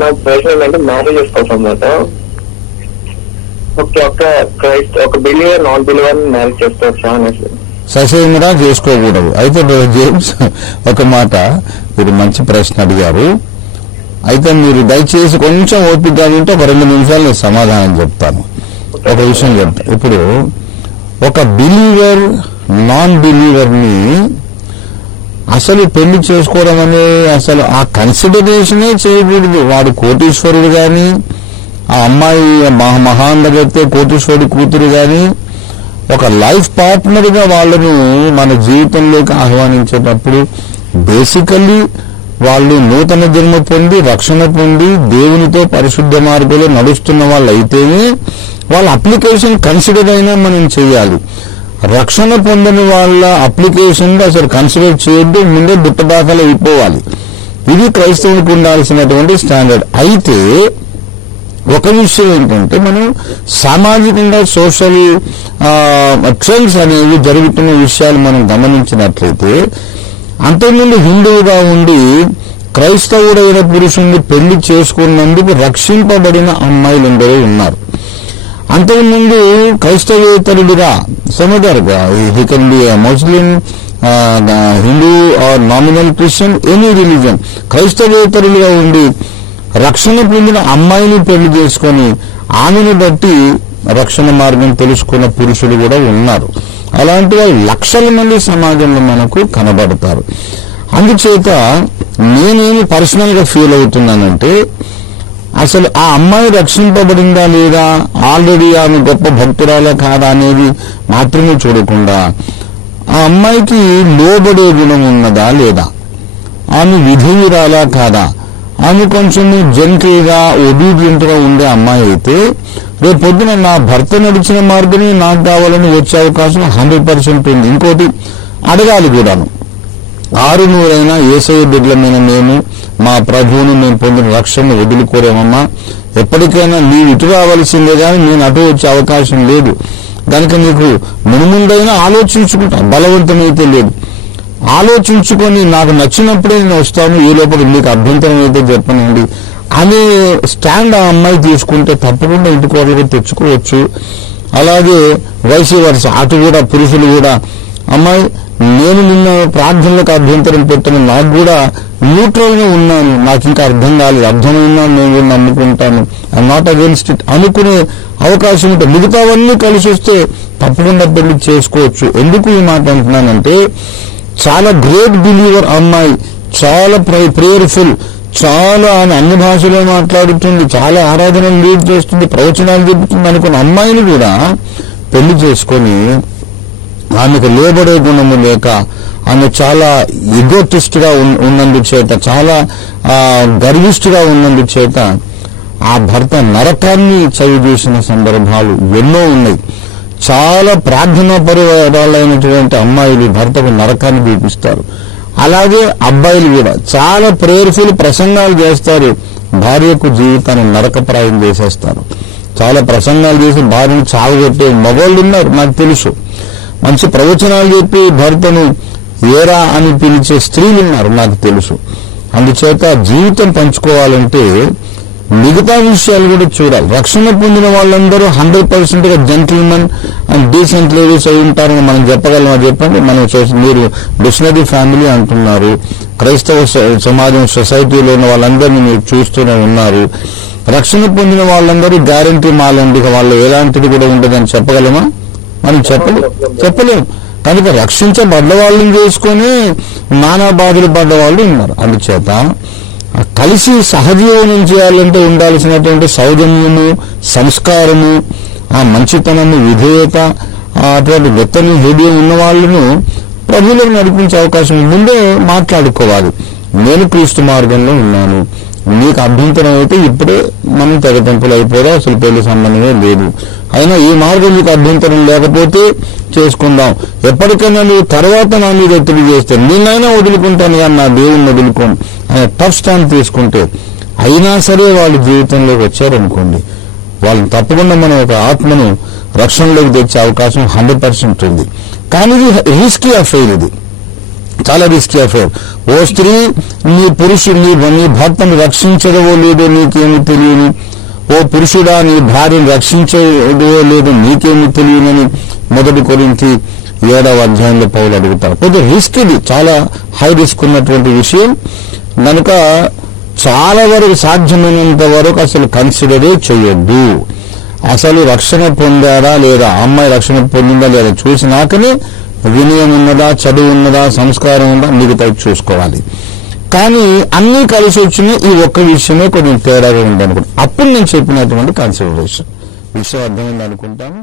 నా ప్రశ్న ఏంటంటే మ్యారేజెస్ కోసం అన్నమాట. ఒక బిలీవర్ నాన్ బిలీవర్ మ్యారేజ్ చేసుకోవచ్చా అనేసి. ససేమిరా చేసుకోకూడదు. అయితే జేమ్స్ ఒక మాట, మీరు మంచి ప్రశ్న అడిగారు. అయితే మీరు దయచేసి కొంచెం ఓపికగా ఉంటే ఒక 2 నిమిషాలు నేను సమాధానం చెప్తాను. ఒక విషయం చెప్తాను. ఇప్పుడు ఒక బిలీవర్ నాన్ బిలీవర్ని అసలు పెళ్లి చేసుకోవడం అనే అసలు ఆ కన్సిడరేషనే చేయకూడదు. వాడు కోటీశ్వరుడు కానీ, ఆ అమ్మాయి మహాందగతే కోటీశ్వరుడి కూతురు కానీ, ఒక లైఫ్ పార్ట్నర్గా వాళ్ళను మన జీవితంలోకి ఆహ్వానించేటప్పుడు బేసికల్లీ వాళ్ళు నూతన జన్మ పొంది రక్షణ పొంది దేవునితో పరిశుద్ధ మార్గంలో నడుస్తున్న వాళ్ళు అయితేనే వాళ్ళ అప్లికేషన్ కన్సిడర్ అయినా మనం చేయాలి. రక్షణ పొందని వాళ్ళ అప్లికేషన్ అసలు కన్సిడర్ చేయొద్దు, ముందే బుట్ట దాఖలు అయిపోవాలి. ఇది క్రైస్తవునికి ఉండాల్సినటువంటి స్టాండర్డ్. అయితే ఒక విషయం ఏంటంటే, మనం సామాజికంగా సోషల్ ట్రెండ్స్ అనేవి జరుగుతున్న విషయాలు మనం గమనించినట్లయితే, అంతకుముందు హిందువుగా ఉండి క్రైస్తవుడైన పురుషుణ్ణి పెళ్లి చేసుకున్నందుకు రక్షింపబడిన అమ్మాయిలు ఎందరో ఉన్నారు. అంతకుముందు క్రైస్తవేతరుడిగా సముదారుగా he can be Muslim, Hindu or nominal Christian, any religion, క్రైస్తవేతరులుగా ఉండి రక్షణ పొందిన అమ్మాయిని పెళ్లి చేసుకొని ఆమెను బట్టి రక్షణ మార్గం తెలుసుకున్న పురుషులు కూడా ఉన్నారు. అలాంటి వాళ్ళు లక్షల మంది సమాజంలో మనకు కనబడతారు. అందుచేత నేనేమి పర్సనల్ గా ఫీల్ అవుతున్నానంటే, అసలు ఆ అమ్మాయి రక్షింపబడిందా లేదా, ఆల్రెడీ ఆమె గొప్ప భక్తురాలా కాదా అనేది మాత్రమే చూడకుండా, ఆ అమ్మాయికి లోబడే గుణం ఉన్నదా లేదా, ఆమె విధేయురాలా కాదా, ఆమె కొంచెం జెంట్లీగా ఒబీడియంట్ గా ఉండే అమ్మాయి అయితే రేపు పొద్దున నా భర్త నడిచిన మార్గమే నాకు కావాలని వచ్చే అవకాశం 100% ఉంది. ఇంకోటి అడగాలి కూడాను, 600 యేసయ్య బిడ్డలమైన మేము మా ప్రభువును మేము పొందిన రక్షణను వదులుకోలేమమ్మా, ఎప్పటికైనా నీవు ఇటు రావాల్సిందే కానీ నేను అటు వచ్చే అవకాశం లేదు, కనుక నీకు మునుముందైనా ఆలోచించుకుంటా, బలవంతమైతే లేదు, ఆలోచించుకొని నాకు నచ్చినప్పుడే నేను వస్తాను, ఈ లోపల మీకు అభ్యంతరం అయితే చెప్పనండి అనే స్టాండ్ ఆ అమ్మాయి తీసుకుంటే తప్పకుండా ఇంటికోడలుగా తెచ్చుకోవచ్చు. అలాగే వైసీ వర్స అటు కూడా పురుషులు కూడా, అమ్మాయి నేను నిన్న ప్రార్థనలకు అభ్యంతరం పెట్టను, నాకు కూడా న్యూట్రల్ గా ఉన్నాను, నాకు ఇంకా అర్థం కాలేదు, అర్థమైనా నేను కూడా నమ్ముకుంటాను, ఐఎమ్ నాట్ అగేన్స్ట్ ఇట్ అనుకునే అవకాశం ఉంటుంది. మిగతావన్నీ కలిసి వస్తే తప్పకుండా పెళ్లి చేసుకోవచ్చు. ఎందుకు ఈ మాట అంటున్నానంటే, చాలా గ్రేట్ బిలీవర్ అమ్మాయి, చాలా ప్రేయర్ఫుల్, చాలా ఆమె అన్ని భాషలో మాట్లాడుతుంది, చాలా ఆరాధనలు లీడ్ చేస్తుంది, ప్రవచనాలు చెబుతుంది అనుకున్న అమ్మాయిని కూడా పెళ్లి చేసుకొని ఆమెకు లోబడే గుణము లేక, ఆమె చాలా ఎగోటిస్ట్ గా ఉన్నందుచేత, చాలా గర్విష్ఠుగా ఉన్నందుచేత ఆ భర్త నరకాన్ని చవిచూసిన సందర్భాలు ఎన్నో ఉన్నాయి. చాలా ప్రార్థనా పరురాలైనటువంటి అమ్మాయిలు భర్తకు నరకాన్ని చూపిస్తారు. అలాగే అబ్బాయిలు కూడా చాలా ప్రేయర్ఫుల్ ప్రసంగాలు చేస్తారు, భార్యకు జీవితాన్ని నరకప్రాయం చేసేస్తారు. చాలా ప్రసంగాలు చేసి భార్యను చావగొట్టే మగవాళ్ళు ఉన్నారు, నాకు తెలుసు. మంచి ప్రవచనాలు చెప్పి భర్తను ఏరా అని పిలిచే స్త్రీలు ఉన్నారు, నాకు తెలుసు. అందుచేత జీవితం పంచుకోవాలంటే మిగతా విషయాలు కూడా చూడాలి. రక్షణ పొందిన వాళ్ళందరూ 100% గా జెంటిల్మెన్ అండ్ డీసెంట్ లేడీస్ అయి ఉంటారని మనం చెప్పగలమా చెప్పండి? మనం మీరు మిషనరీ ఫ్యామిలీ అంటున్నారు, క్రైస్తవ సమాజం సొసైటీలో ఉన్న వాళ్ళందరినీ మీరు చూస్తూనే ఉన్నారు. రక్షణ పొందిన వాళ్ళందరూ గ్యారంటీ మాలండి, వాళ్ళు ఎలాంటిది కూడా ఉండదని చెప్పగలమా? మనం చెప్పలేము. కనుక రక్షించబడ్డ వాళ్ళని చేసుకొని నానా బాధలు పడ్డ వాళ్ళు ఉన్నారు. అందుచేత కలిసి సహజీవనం చేయాలంటే ఉండాల్సినటువంటి సౌజన్యము, సంస్కారము, ఆ మంచితనము, విధేయత, అటువంటి వెత్తని హృదయం ఉన్న వాళ్ళను ప్రభువులకు నడిపించే అవకాశం ముందే మాట్లాడుకోవాలి. నేను క్రీస్తు మార్గంలో ఉన్నాను, నీకు అభ్యంతరం అయితే ఇప్పుడే మనం తెగతెంపులు అయిపోదా, అసలు పెళ్లి సంబంధమే లేదు, అయినా ఈ మార్గం నీకు అభ్యంతరం లేకపోతే చేసుకుందాం, ఎప్పటికైనా నువ్వు తర్వాత నా మీద ఒత్తిడి చేస్తే నేనైనా వదులుకుంటాను కానీ నా దేవుణ్ణి వదులుకోను అనే టఫ్ స్టాండ్ తీసుకుంటే, అయినా సరే వాళ్ళ జీవితంలోకి వచ్చారనుకోండి, వాళ్ళని తప్పకుండా మనం ఒక ఆత్మను రక్షణలోకి తెచ్చే అవకాశం 100% ఉంది. కానీ ఇది రిస్కీ అఫైర్, ఇది చాలా రిస్కీ అఫేర్. ఓ స్త్రీ నీ పురుషుడు నీ భర్తను రక్షించడవో లేదో నీకేమి తెలియని, ఓ పురుషుడా నీ భార్యను రక్షించడో లేదో నీకేమి తెలియనని 1 కొరింథీ 7వ అధ్యాయంలో పౌలు అడుగుతారు. కొద్దిగా రిస్క్, ఇది చాలా హై రిస్క్ ఉన్నటువంటి విషయం కనుక చాలా వరకు సాధ్యమైనంత వరకు అసలు కన్సిడరే చేయొద్దు. అసలు రక్షణ పొందారా లేదా, అమ్మాయి రక్షణ పొందిందా లేదా చూసినాకనే వినయం ఉన్నదా, చదువు ఉన్నదా, సంస్కారం ఉందా, మిగతా చూసుకోవాలి. కానీ అన్నీ కలిసి వచ్చిన ఈ ఒక్క విషయమే కొంచెం తేడాగా ఉందనుకుంటా. అప్పుడు నేను చెప్పినటువంటి కన్సిడరేషన్ విషయం అర్థమైంది అనుకుంటాను.